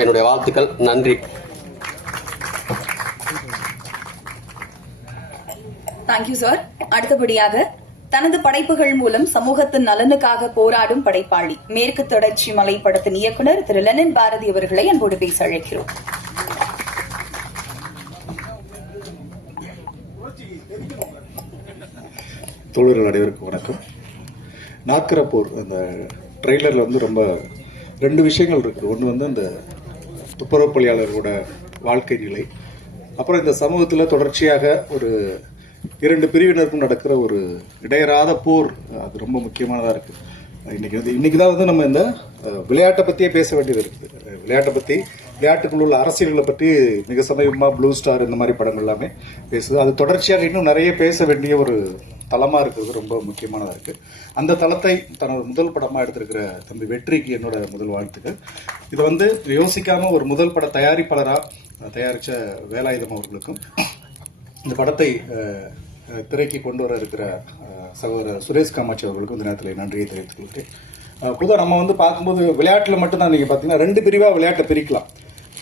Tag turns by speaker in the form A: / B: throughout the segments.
A: என்னுடைய வாழ்த்துக்கள். நன்றி.
B: தேங்க்யூ சார் அடுத்தபடியாக தனது படைப்புகள் மூலம் சமூகத்தின் நலனுக்காக போராடும் படைப்பாளி மேற்கு தொடர்ச்சி மலை படத்தின் இயக்குனர் திரு. லெனின் பாரதி அவர்களை அன்போடு பேச அழைக்கிறோம்.
C: தோழர்கள் அனைவருக்கும் வணக்கம். நாக்கரப்போர் அந்த ட்ரெய்லரில் வந்து ரொம்ப ரெண்டு விஷயங்கள் இருக்குது ஒன்று வந்து அந்த துப்புரவு பணியாளர்களோட வாழ்க்கை நிலை அப்புறம் இந்த சமூகத்தில் தொடர்ச்சியாக ஒரு இரண்டு பிரிவினருக்கும் நடக்கிற ஒரு இடையராத போர் அது ரொம்ப முக்கியமானதாக இருக்குது இன்னைக்கு வந்து இன்னைக்கு தான் வந்து நம்ம இந்த விளையாட்டை பற்றியே பேச வேண்டியது இருக்குது. விளையாட்டை பற்றி விளையாட்டுக்குள்ள உள்ள அரசியல்களை பற்றி மிக சமயமா ப்ளூ ஸ்டார் இந்த மாதிரி படங்கள் எல்லாமே பேசுது. அது தொடர்ச்சியாக இன்னும் நிறைய பேச வேண்டிய ஒரு தளமாக இருக்கிறது ரொம்ப முக்கியமானதாக இருக்குது அந்த தளத்தை தனது முதல் படமாக எடுத்திருக்கிற தம்பி வெற்றிக்கு என்னோட முதல் வாழ்த்துக்கள். இதை வந்து யோசிக்காமல் ஒரு முதல் பட தயாரிப்பாளராக தயாரித்த வேலாயுதம் அவர்களுக்கும் இந்த படத்தை திரைக்கு கொண்டு வர இருக்கிற சகோதரர் சுரேஷ் காமாட்சி அவர்களுக்கும் இந்த நேரத்தில் நன்றியை தெரிவித்துக் கொள்கிறேன். பொதுவாக நம்ம வந்து பார்க்கும்போது விளையாட்டில் மட்டும்தான் நீங்கள் பார்த்தீங்கன்னா ரெண்டு பிரிவாக விளையாட்டை பிரிக்கலாம்.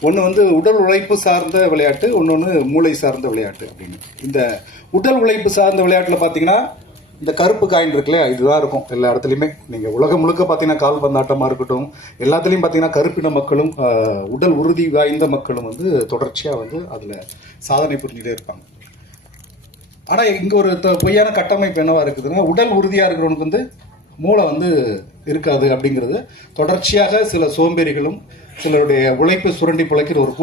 C: ஒன்று வந்து உடல் உழைப்பு சார்ந்த விளையாட்டு ஒன்று மூளை சார்ந்த விளையாட்டு அப்படின்னு. இந்த உடல் உழைப்பு சார்ந்த விளையாட்டில் பார்த்தீங்கன்னா இந்த கருப்பு காயின் இருக்குல்லையா இதுதான் இருக்கும் எல்லா இடத்துலையுமே. நீங்கள் உலகம் முழுக்க பார்த்தீங்கன்னா கால்பந்தாட்டமாக இருக்கட்டும் எல்லாத்துலேயும் பார்த்தீங்கன்னா கருப்பின மக்களும் உடல் உறுதி வாய்ந்த மக்களும் வந்து தொடர்ச்சியாக வந்து அதில் சாதனை புரிஞ்சுட்டே இருப்பாங்க. ஆனால் இங்கே ஒரு த- பொய்யான கட்டமைப்பு என்னவாக இருக்குதுன்னா உடல் உறுதியாக இருக்கிறவனுக்கு வந்து மூளை வந்து இருக்காது அப்படிங்கிறது. தொடர்ச்சியாக சில சோம்பேறிகளும் சிலருடைய உழைப்பு சுரண்டி பிழைக்கிற ஒரு